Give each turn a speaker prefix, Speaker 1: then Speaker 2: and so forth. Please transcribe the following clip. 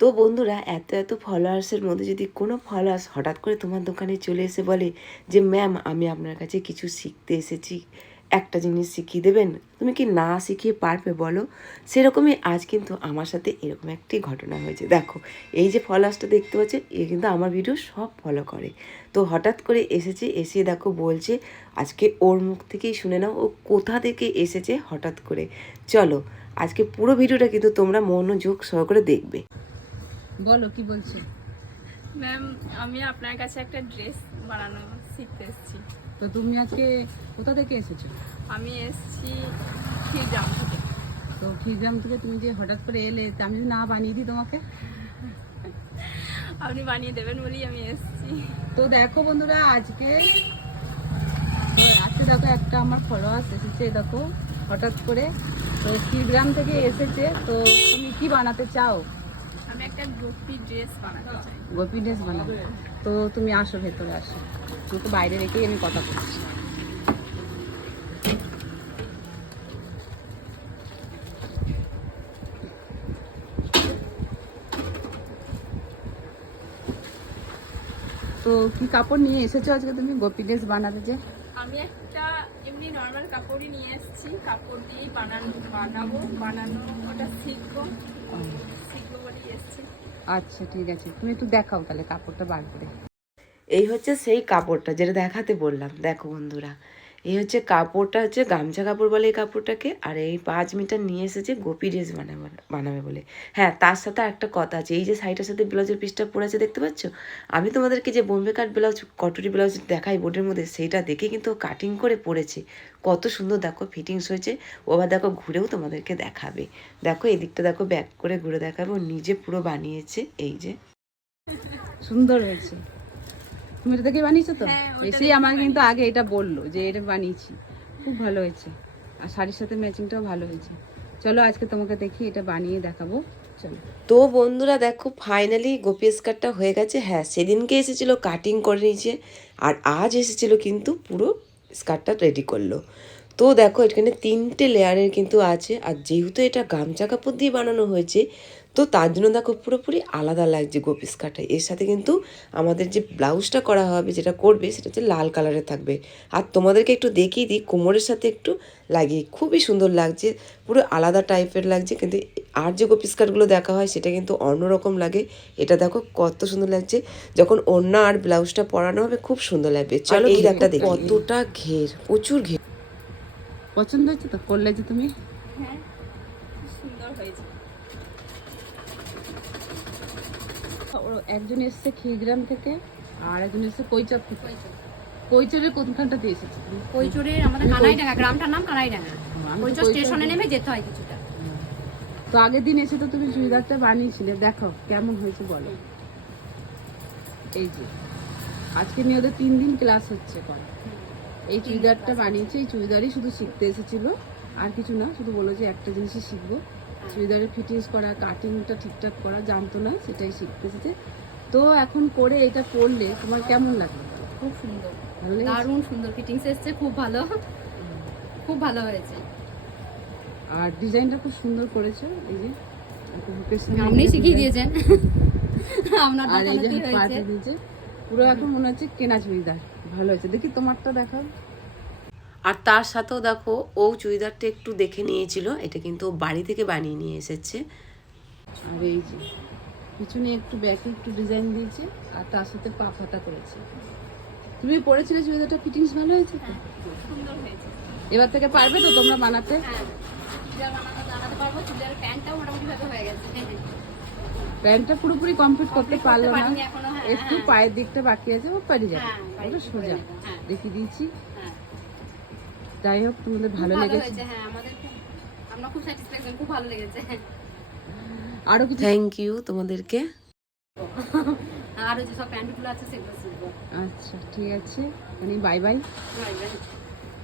Speaker 1: তো বন্ধুরা, এত এত ফলোয়ার্সের মধ্যে যদি কোনো ফলোয়ার্স হঠাৎ করে তোমার দোকানে চলে এসে বলে যে ম্যাম আমি আপনার কাছে কিছু শিখতে এসেছি। একটা জিনিস শিখিয়ে দেবেন? তুমি কি না শিখিয়ে পারবে বলো? সেরকমই আজ কিন্তু আমার সাথে এরকম একটি ঘটনা হয়েছে। দেখো, এই যে ফলোয়ার্সটা দেখতে পাচ্ছে, এ কিন্তু আমার ভিডিও সব ফলো করে। তো হঠাৎ করে এসেছে, এসে দেখো বলছে, আজকে ওর মুখ থেকেই শুনে নাও, ও কোথা থেকে এসেছে হঠাৎ করে। চলো, আজকে পুরো ভিডিওটা কিন্তু তোমরা মনোযোগ সহকারে দেখবে।
Speaker 2: বলো কি বলছো?
Speaker 3: ম্যাম আমি আপনার কাছে একটা ড্রেস বানানো শিখতে এসেছি।
Speaker 2: তো তুমি আজকে কোথা থেকে এসেছ?
Speaker 3: আমি এসেছি খিরজাম থেকে।
Speaker 2: তো খিরগ্রাম থেকে তুমি যে হঠাৎ করে এলে তা আমি যদি না বানিয়ে দিই তোমাকে?
Speaker 3: আপনি বানিয়ে দেবেন বলেই আমি এসেছি।
Speaker 2: তো দেখো বন্ধুরা আজকে আজকে দেখো একটা আমার ফলোয়ার্স এসেছে দেখো হঠাৎ করে। তো খিরগ্রাম থেকে এসেছে তো তুমি কি বানাতে চাও?
Speaker 3: আমি একটা গোপি ড্রেস বানাতে চাই।
Speaker 2: গোপী ড্রেস বানাবো তো তুমি আসো ভেতরে, আসো। তোমাকে বাইরে রেখেই আমি কথা বলছি। তো কি কাপড় নিয়ে এসেছ আজকে তুমি গোপী ড্রেস বানাতে যে?
Speaker 3: আমি একটা এমনি নর্মাল কাপড়ই নিয়ে এসেছি। কাপড় দিয়েই বানানো বানাবো বানানো ওটা শিখব। শিখব বলেই এসেছি।
Speaker 2: আচ্ছা ঠিক আছে। তুমি একটু দেখাও তাহলে কাপড়টা বার করে।
Speaker 1: এই হচ্ছে সেই কাপড়টা যেটা দেখাতে বললাম। দেখো বন্ধুরা এই হচ্ছে কাপড়টা হচ্ছে গামছা কাপড় বলে এই কাপড়টাকে, আর এই পাঁচ মিটার নিয়ে এসেছে গোপি ড্রেস বানাবে বানাবে বলে। হ্যাঁ তার সাথে একটা কথা আছে, এই যে সাইডের সাথে ব্লাউজের পিসটা পড়েছে দেখতে পাচ্ছ? আমি তোমাদেরকে যে Bombay cut blouse, katori blouse দেখাই বোর্ডের মধ্যে, সেইটা দেখে কিন্তু কাটিং করে পরেছে। কত সুন্দর, দেখো ফিটিংস হয়েছে। ও আবার দেখো ঘুরেও তোমাদেরকে দেখাবে। দেখো এই দিকটা দেখো ব্যাক করে ঘুরে দেখাবে, ও নিজে পুরো বানিয়েছে, এই যে।
Speaker 2: সুন্দর হয়েছে। তুমি এটা দেখে বানিয়েছো তো?
Speaker 3: হ্যাঁ,
Speaker 2: এসেই আমাকে কিন্তু আগে এটা বলল যে এটা বানিয়েছি। খুব ভালো হয়েছে। আর শাড়ির সাথে ম্যাচিংটাও ভালো হয়েছে। চলো আজকে তোমাকে দেখি এটা বানিয়ে দেখাবো। চলো।
Speaker 1: তো বন্ধুরা দেখো ফাইনালি গোপি স্কার্টটা হয়ে গেছে। হ্যাঁ সেদিনকে এসেছিল কাটিং করে নিয়েছে। আর আজ এসেছিল কিন্তু পুরো স্কার্টটা রেডি করল। তো দেখো এখানে তিনটে লেয়ারের কিন্তু আছে। আর যেহেতু এটা গামছা কাপড় দিয়ে বানানো হয়েছে তো তার জন্য দেখো পুরোপুরি আলাদা লাগছে গোপী স্কার্টটা এর সাথে কিন্তু আমাদের যে ব্লাউজটা করা হবে যেটা করবে সেটা হচ্ছে লাল কালারের থাকবে। আর তোমাদেরকে একটু দেখিয়ে দিই কোমরের সাথে একটু লাগিয়ে। খুবই সুন্দর লাগছে পুরো আলাদা টাইপের লাগছে। কিন্তু আর যে গোপী স্কার্টগুলো দেখা হয় সেটা কিন্তু অন্যরকম লাগে। এটা দেখো কত সুন্দর লাগছে। যখন ওড়না আর ব্লাউজটা পরানো হবে খুব সুন্দর লাগবে। চলো এই একটা দেখি। কতটা ঘের প্রচুর ঘের।
Speaker 2: পছন্দ হয়েছে তো? করলে যে তুমি?
Speaker 3: হ্যাঁ সুন্দর হয়েছে।
Speaker 2: ও একজন এসছে খিরগ্রাম থেকে আর একজন এসছে কৈচর থেকে। কৈচরের কোনখানটা দিয়ে এসেছে?
Speaker 4: কৈচুরের আমাদের কানাইডাঙ্গা গ্রামটার নাম কানাইডাঙ্গা। কৈচর স্টেশনে নেমে যেতে হয় কিছুটা।
Speaker 2: তো আগের দিন এসে তো তুমি চুড়িদারটা বানিয়েছিলে। দেখো কেমন হয়েছে বলো। এই যে আজকে নিয়ে ওদের তিন দিন ক্লাস হচ্ছে করা। এই চুড়িদারটা বানিয়েছে এই চুড়িদারই শুধু শিখতে এসেছিল। আর কিছু না শুধু বলো যে একটা জিনিসই শিখব। চুড়িদারের ফিটিংস করা কাটিংটা ঠিকঠাক করা জানতো না সেটাই শিখতে এসেছে। তো এখন করে এটা করলে তোমার কেমন লাগল?
Speaker 4: খুব সুন্দর। দারুণ সুন্দর ফিটিংস এসছে খুব ভালো। খুব ভালো হয়েছে।
Speaker 2: আর ডিজাইনটা খুব সুন্দর করেছ এই যে
Speaker 4: আপনি শিখিয়ে। দিয়েছেন। আপনার
Speaker 2: যে
Speaker 4: হয়েছে।
Speaker 2: দিয়েছে পুরো এখন মনে হচ্ছে কেনা চুড়িদার। ভালো হয়েছে। দেখি তোমারটা দেখাও।
Speaker 1: আর তার সাথেও দেখো ও চুড়িদারটা একটু দেখে নিয়েছিল এটা কিন্তু ও বাড়ি থেকে বানিয়ে নিয়ে এসেছে।
Speaker 2: আর এই যে পিছনে একটু ব্যাকে একটু ডিজাইন দিয়েছে আর তার সাথে পা ফাটা করেছে। তুমি পরেছিলে চুড়িদারটা ফিটিংস ভালো হয়েছে তো?
Speaker 3: সুন্দর হয়েছে।
Speaker 2: এবার থেকে পারবে তো তোমরা বানাতে?
Speaker 4: হ্যাঁ চুড়িদার বানাতে জানাতে পারব চুড়িদারের প্যান্টটাও মোটামুটি ভাবে হয়ে গেছে।
Speaker 2: প্যান্টটা পুরোপুরি কমপ্লিট করতে পারল না।
Speaker 4: হ্যাঁ,
Speaker 2: একটু পায়ের দিকটা বাকি আছে ও পারি যাবে।
Speaker 4: হ্যাঁ,
Speaker 2: ওটা সোজা।
Speaker 4: হ্যাঁ।
Speaker 2: দেখিয়ে দিয়েছি।
Speaker 4: হ্যাঁ।
Speaker 2: যাই হোক তোমাদের ভালো লেগেছে।
Speaker 4: হ্যাঁ আমাদের খুব আমরা খুব স্যাটিসফ্যাকশন খুব ভালো লেগেছে।
Speaker 2: আরও কিছু
Speaker 1: থ্যাংক ইউ তোমাদেরকে।
Speaker 4: আরও যেসব প্যান্টগুলো আছে সেগুলো
Speaker 2: আচ্ছা ঠিক আছে। মানে বাই বাই
Speaker 4: বাই বাই